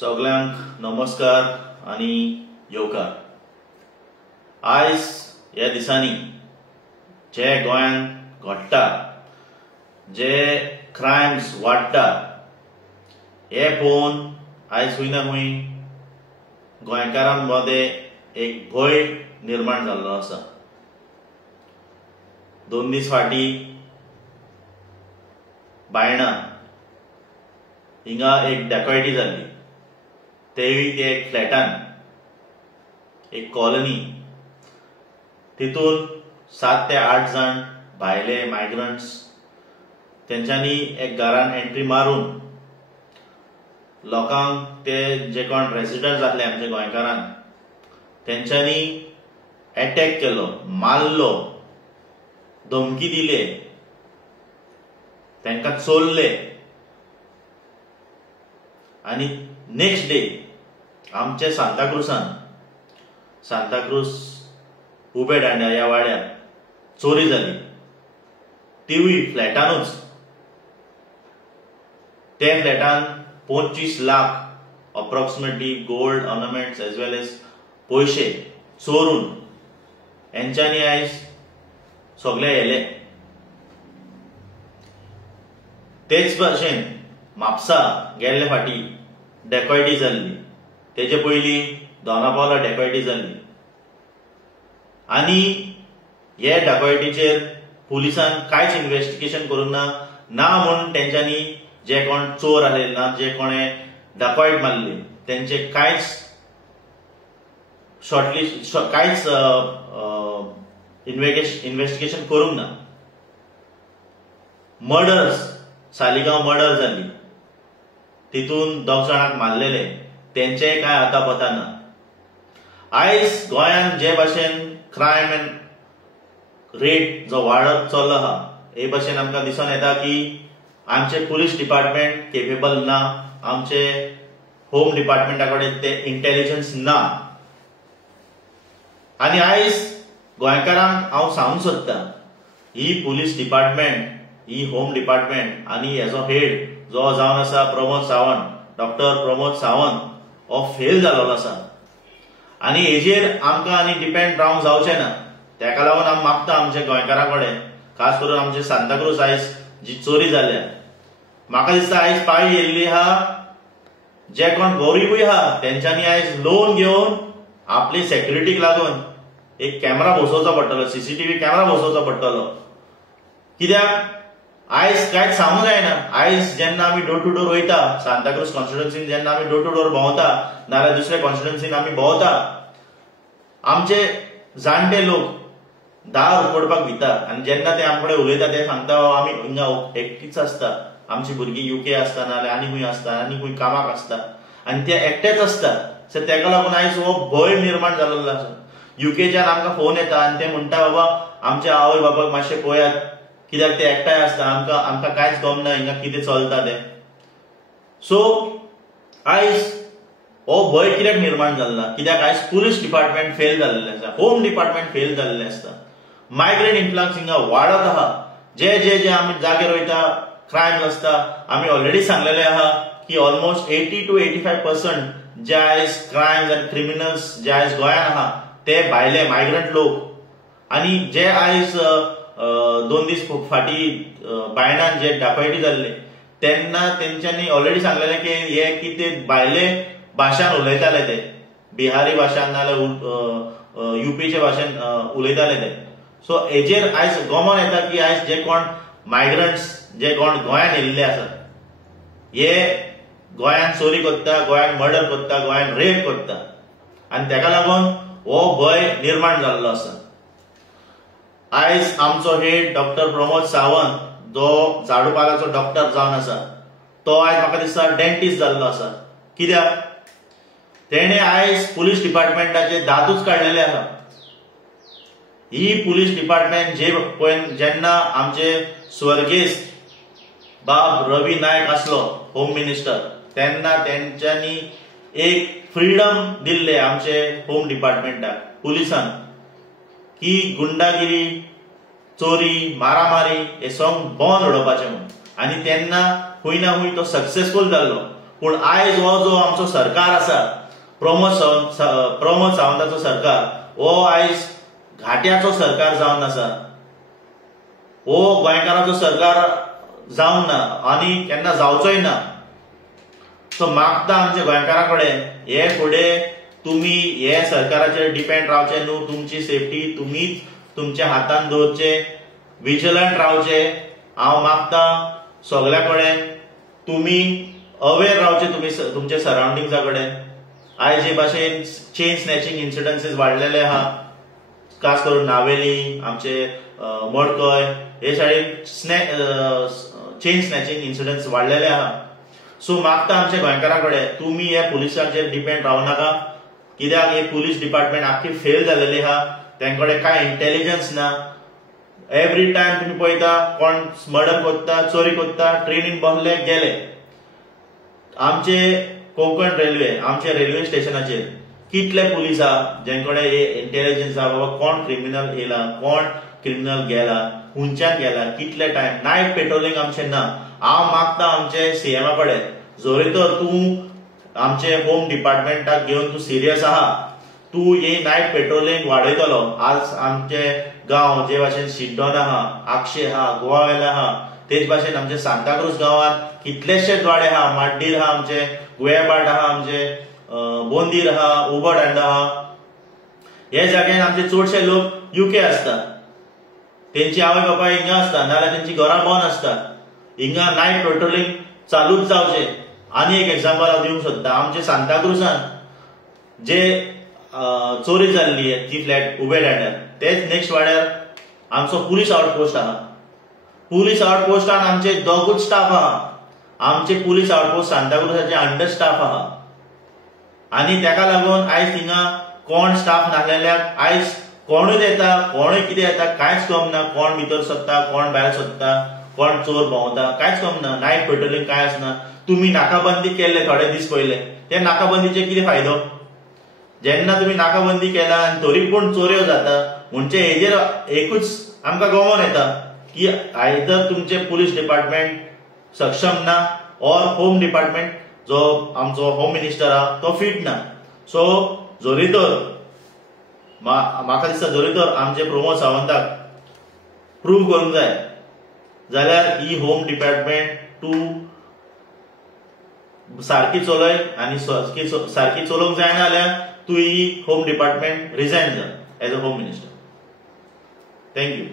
सगळ्यांक नमस्कार आणि येवकार। आयज ह्या दिसांनी जे गोंयान घडटा, जे क्रायम्स वाडटा, हे पळोवन आयज खंय ना खंय गोंयकारां मदें एक भय निर्माण जाल्लो आसा। 2 दीस फाटीं बायणा हिंगा एक डॅकॉयटी जाल्ली, तेवूय ते एक फ्लॅटान, एक कॉलनी। तितून 7 ते 8 जण भायले मायग्रंट्स तेंच्यांनी एक घरान एंट्री मारून लोकांक, ते जे कोण रेसिडेंट्स आसले आमचे गोंयकारांक, तेंच्यांनी अटॅक केलो, मारलो, धमकी दिले, तांकां चोरले। आणि नेक्स्ट डे आमचे सांताक्रूज उबे दांड्या ह्या वाड्यार चोरी जाली, तिवूय फ्लॅटानूच। ते फ्लॅटान 25 lakh approximately gold ornaments as well as पयशे चोरून हेंच्यांनी आयज सगळे येले। तेच भाशेन म्हापसा गेल्ले फाटी डॅकॉयटी जाल्ली, तेजे पयलीं दोनापावला डॅकॉयटी जाल्ली। आणि हे डॅकॉयटीचेर पुलिसान कांयच इन्व्हेस्टिगेशन करूंक ना म्हूण तेंच्यांनी जे कोण चोर आसले ना, जे कोणे डॅकॉयट मारले, तेंचे कांयच इन्व्हेस्टिगेशन करूंक ना। मर्डर्स, सालिगांव मर्डर जाली, तितून 2 जाणांक मारलेले, तेंचेय कांय आतापता ना। आयज गोंयान जे भाशेन क्रायम एंड रेट जो वाडत चल्लो आहा, हे भाशेन आमकां दिसून येता की आमचे पुलीस डिपार्टमेंट केपेबल ना, आमचे होम डिपार्टमेंटा कडेन ते इंटेलिजन्स ना। आणि आयज गोंयकारांक हांव सांगूंक सोदता, ही पुलीस डिपार्टमेंट, ही होम डिपार्टमेंट आनी हेजो हेड जो जावन आसा डॉक्टर प्रमोद सावंत, हो फेल जाल्लो आसा। आनी हेजेर आमकां आनी डिपेंड रावंक जावचें ना। तेका लागून हांव मागता आमच्या गोंयकारां कडेन, खास करून आमचे सांताक्रूज आयज जी चोरी जाल्या, म्हाका दिसता आयज पाळी येयल्ली आहा, जे कोण गरीबूय आहा तेंच्यांनी आयज लोन घेवन आपली सेक्युरिटीक लागून एक कॅमेरा बसोवचो पडटलो, CCTV कॅमेरा बसोवचो पडटलो। कित्याक आयज कांयच सांगूंक जायना। आयज जेन्ना आमी डोर टू डोर वयता, सांताक्रूज कॉन्स्टिट्युएन्सीन जेन्ना आमी डोर टू डोर भोंवता, नाल्यार दुसऱ्या कॉन्स्टिट्युएन्सीन आमी भोंवता, आमचे जाणटे लोक दार उगडपाक भितात। आनी जेन्ना ते आमचे कडेन उलयता, ते सांगता आमी हिंगा एकटीच आसता, आमची भुरगीं UK आसता, नाल्यार आनी खंय आसता, आनी खंय कामाक आसता, आनी ते एकटेच आसतात। सो तेका लागून आयज हो भंय निर्माण जाल्लो आसा। UKच्यान आमकां फोन येता आनी ते म्हणटा, बाबा आमच्या आवय बापायक मातशें पळयात, कित्याक ते एकठांय आसता, आमकां कांयच गमना हिंगा कितें चलता तें। सो आयज हो भंय कित्याक निर्माण जाल्ला? कित्याक आयज पुलीस डिपार्टमेंट फेल जाल्लें आसा, होम डिपार्टमेंट फेल जाल्लें आसता, मायग्रेंट इन्फ्लक्स हिंगा वाडत आहा। जे आमी जाग्यार वयता क्रायम्स आसता, आमी ऑलरेडी सांगलेलें आहा की ऑलमोस्ट 80 to 85% जे आयज क्रायम्स आनी क्रिमिनल्स जे आयज गोंयान आहा, ते भायले मायग्रंट लोक। आनी जे आयज 2 दीस फाटीं बायणान जे डॅकॉयटी जाल्ले, तेन्ना तेंच्यांनी ऑलरेडी सांगलेलें की हे कितें भायले भाशान उलयताले, ते बिहारी भाशान नाल्यार UPचे भाशेन उलयताले ते। सो हेजेर आयज गमन येता की आयज जे कोण मायग्रंट्स जे कोण गोंयान येयल्ले आसात, हे गोंयान चोरी करता, गोंयान मर्डर करता, गोंयान रेप करता। आनी तेका लागून हो भंय निर्माण जाल्लो आसा। आयज आमचो हेड डॉक्टर प्रमोद सावंत, जो झाडूपालाचो डॉक्टर जावन आसा, तो आयज म्हाका दिसता डेंटिस्ट जाल्लो आसा। कित्याक तेणे आयज पुलीस डिपार्टमेंटाचे दातूच काडलेले आहा। ही पुलीस डिपार्टमेंट जेन्ना आमचे स्वर्गेस्त बाब रवी नायक आसलो होम मिनिस्टर, तेन्ना तेंच्यांनी एक फ्रीडम दिल्ले आमचे होम डिपार्टमेंटाक, पुलिसान, की गुंडागिरी, चोरी, मारामारी हे सगळें बंद उडोवपाचें म्हणून। आनी तेन्ना खंय ना खंय तो सक्सेसफूल जाल्लो। पूण आयज हो जो आमचो सरकार आसा प्रमोद सावंताचो सरकार हो आयज घाट्याचो सरकार जावन आसा, हो गोंयकाराचो सरकार जावन ना आनी केन्ना जावचोय ना। सो मागता आमच्या गोंयकारा कडेन हे फुडें तुम्ही हे सरकाराचेर डिपेंड रावचे न्हू, तुमची सेफ्टी तुमीच तुमच्या हातान दवरचे, विजिलंट रावचे। हांव मागता सगळ्या कडेन तुम्ही अवेर रावचे तुम्ही तुमच्या सराउंडिंग्सा कडेन। आयज जे भाशेन चेन स्नॅचिंग इन्सिडन्सीस वाडलेले आहा, खास करून नावेली आमचे मडकय हे सायडीन चेन स्नॅचिंग इन्सिडन्स वाडलेले आहा। सो मागता आमच्या गोंयकारा कडेन तुम्ही हे पुलिसांचेर डिपेंड रावं नाका, कित्याक हे पुलीस डिपार्टमेंट आख्खी फेल जालेली आहा, तांकडे काय इंटेलिजन्स ना। एवरी टाइम तुम्ही पळयता कोण मर्डर करता, चोरी करता, ट्रेनीन बसले गेले। आमचे कोंकण रेल्वे आमच्या रेल्वे स्टेशनाचेर कितले पुलीस आहा जेंकडे हे इंटेलिजन्स आहा, बाबा कोण क्रिमिनल येला, कोण क्रिमिनल गेला, हुंच्यान गेला, कितले टाइम नायट पेट्रोलिंग आमचे ना। हांव मागता आमचे सीएमा कडेन जरी तर तूं आमचे होम डिपार्टमेंटाक घेवन तूं सिरियस आहा, तूं हे नायट पेट्रोलिंग वाडयतलो। आज आमचे गांव जे भाशेन शिड्डोन आहा, आक्षे आहा, गोवावेला आहा, तेच भाशेन आमचे सांताक्रूज गांवांत कितलेशेच वाडे आहा, माड्डीर आहा, आमचे गुयेबाट आहा, आमचे बोंदीर आहा, उबरडांडा आहा। हे जाग्यान आमचे चडशे लोक यूके आसता, तेंची आवय बापाय हिंगा आसता नाल्यार तेंची घरां बंद आसतात, हिंगा नायट पेट्रोलिंग चालूच जावचे। आनी एक एग्जांपल हांव दिवंक सोदता, आमचे सांताक्रूजान जे चोरी जाल्ली ती फ्लॅट उबेडांड्यार, तेच नेक्स्ट वाड्यार आमचो पुलीस आउटपोस्ट आहा। पुलीस आउटपोस्टान आमचे दोगूच स्टाफ आहा, आमचे पुलीस आउटपोस्ट सांताक्रूजाचे अंडर स्टाफ आहा। आनी तेका लागून आयज थिंगा कोण स्टाफ नासलेल्याक आयज कोणूय येता, कोणूय कितें येता कांयच कळना, कोण भितर सोदता, कोण भायर सोदता, कोण चोर भोंवता कांयच कळना। नायट पेट्रोलिंग काय आसना। तुम्ही नाकाबंदी केले थोडे दीस पयले, ते नाकाबंदीचे कितें फायदो? जेन्ना तुम्ही नाकाबंदी केला आनी तरी पूण चोऱ्यो जाता म्हणजे हेजेर एकूच आमकां गमन येता की आयदर तुमचे पुलीस डिपार्टमेंट सक्षम ना और होम डिपार्टमेंट जो आमचो होम मिनिस्टर आहा तो फिट ना। सो जरी तर म्हाका दिसता जरी तर आमचे प्रमोद सावंताक प्रूव करूंक जाय जाल्यार ही होम डिपार्टमेंट तूं सारकी चलय आनी सारकी चलोवंक जायना जाल्यार तूं ही होम डिपार्टमेंट रिजायन जा as a home minister. Thank you.